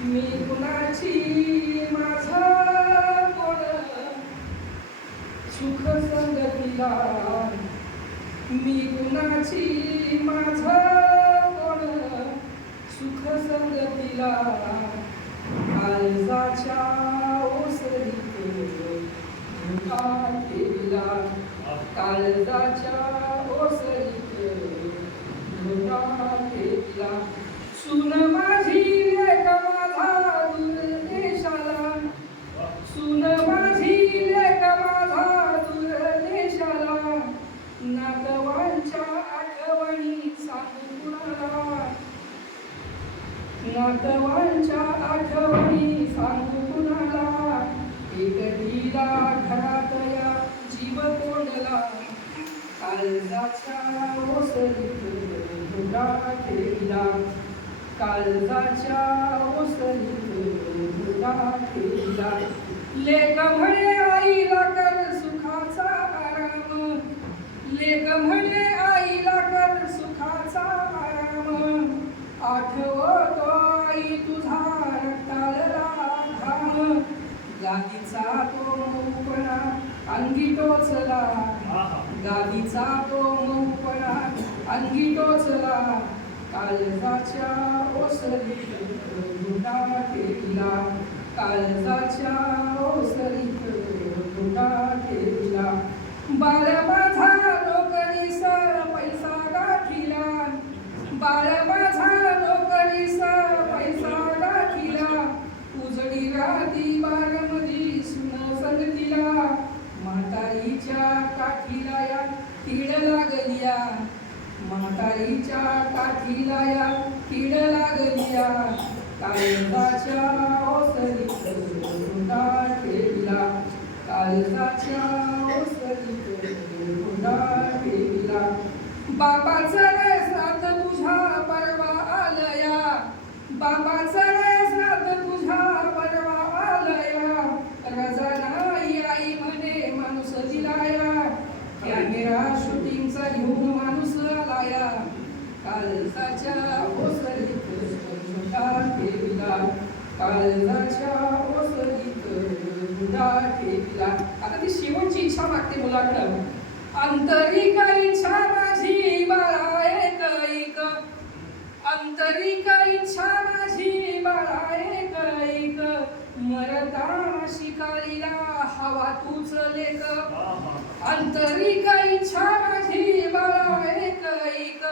मी कुणाची माझा कोण? सुख संगतीला. मी कुणाची माझा कोण? सुख संगतीला. काळजाच्या ओसरीत झुका केला काळजाच्या ओसरीत झुका केला सुन माझी लेक माझा दूरदेशाला सुन माझी लेक माझा दूरदेशाला नातवांच्या आठवणी सांगू कुणाला नातवांच्या आठवणी सांगू कुणाला? एकटीला घरात या जीव कोंडला काळजाच्या ओसरीत हुंडा ठेवला. काळजाच्या ओसरीत हुंडा ठेवला. लेख म्हणे आईला कर सुखाचा आराम. लेख म्हणे आईला कर सुखाचा आराम. आठ आई तुझा रक्ताळला घाम गादीचा तो मऊपणा अंगी टोचला गादीचा तो मऊपणा अंगी टोचला काळजाच्या ओसरीत गुंडा ठेवला काळजाच्या ओसरीत गुंडा ठेवला बाळ माझा नोकरीस पैसा गाठीला बाळ माझा नोकरीस पैसा गाठीला उजडी राती बारामधी सुन संगतीला म्हातारीच्या काठीला या कीड लागलिया म्हातारीच्या काठीला या कीड लागलिया. काळजाच्या ओसरीत हुंडा ठेवला काळजाच्या ओसरीत ठेवला. बाबाचा रे श्राद्ध तुझ्या परवा आलया. बाबाचा रे श्राद्ध तुझ्या परवा आलया रजा नाही आई म्हणे माणूस दिलाया कॅमेरा शूटिंगचा घेऊन माणूस आलाया काळजाच्या ओसरीत झुंडा ठेवला काळजाच्या ओसरीत झुंडा ठेवला आता ती शेवटची इच्छा मागते मुलाकडं. आंतरिक इच्छा माझी बाळा एक ऐक. आंतरिक इच्छा माझी बाळा एक ऐक. मरता शिकारीला हवा तूच लेख आंतरिक इच्छा माझी बाळा एक ऐक.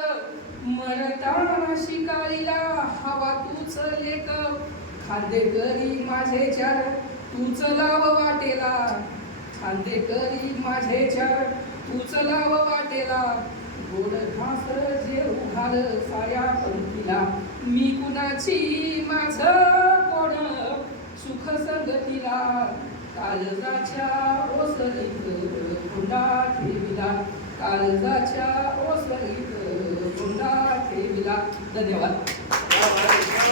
मरता शिकारीला हवा तूच लेख खांदेकरी माझे चार तूच लाव वाटेला. खांदेकरी माझे चार तूच लाव वाटेला. गोड घासर जे उघाल साऱ्या पंक्तीला. मी कुणाची माझ कोण? सुख संगतीला. काळजाच्या ओसरीत हुंडा ठेविला. काळजाच्या ओसरीत हुंडा ठेविला. धन्यवाद.